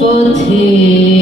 পথে